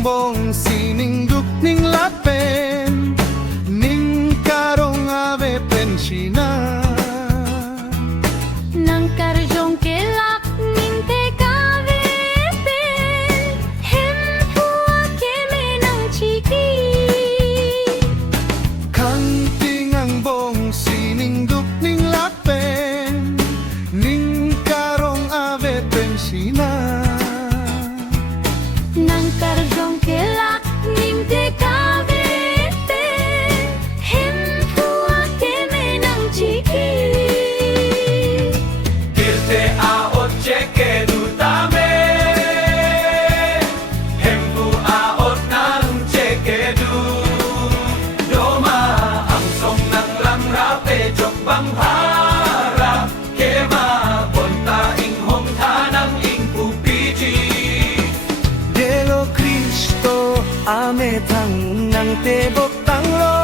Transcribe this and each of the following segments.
ang bong siningduk ning lapen ning karong ave pensina nang karjong kelak ning tekave pen hempua keme nang chiki kanting ang bong siningduk ning lapen ning karong ave pensina nang karjong kelak ning tekave pen hempua keme nang chiki Kirte aot cheke dutame Hempu aot nang cheke du Doma ang song ng lamrape jok bang harap Kema bonta ing hong tanang ing pupiji Delo Cristo ame tang nang tebok tanglo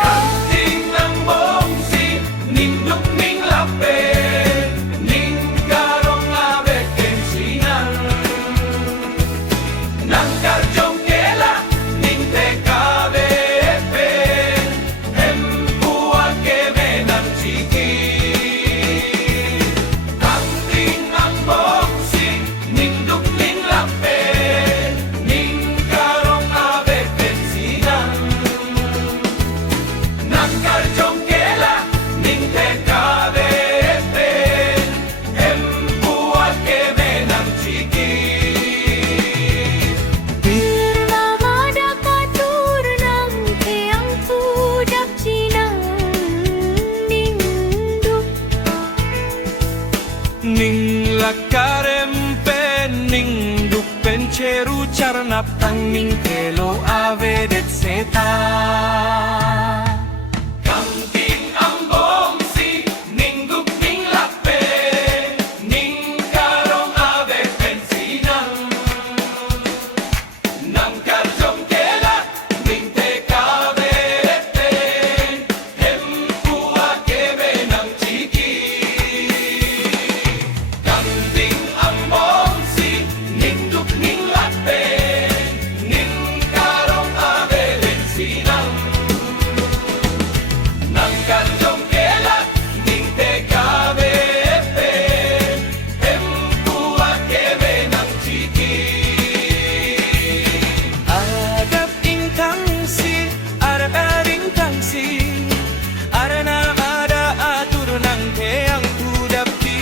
Kanting ng bongsi ninduk ning lape Ning karong abe kensinan Nang karjong kela ning tekabe pen Hempua keme nang chiki Kanting ang bongsi ninduk ning lape Ning karong abe kensinan Nang karjong kela ning tekabe pen Hempua keme nang chiki Pirmamada katur nang keang tudap cinang ninduk ning lakarem pen ning dupen cheru charnap tanging telo ave det seta Kanting ang bongsi ninduk ning lape Ning karong abe pensinan Nang karjong kela ning tekabe pen Hempua keme nang chiki Kanting ang bongsi ninduk ning lape Ning karong abe pensinan Nang karjong kela ning tekabe pen Hempua keme nang chiki Adap ing tangsi arap aring tangsi arana ada atur nang keang tudap di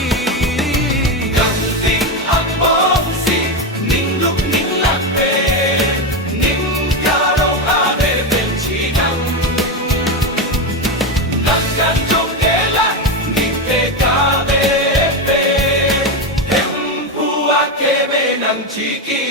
Kanting ang bongsi ninduk ning lape Ning karong abe pensinan Nang karjong kela ning tekabe pen Hempua keme nang chiki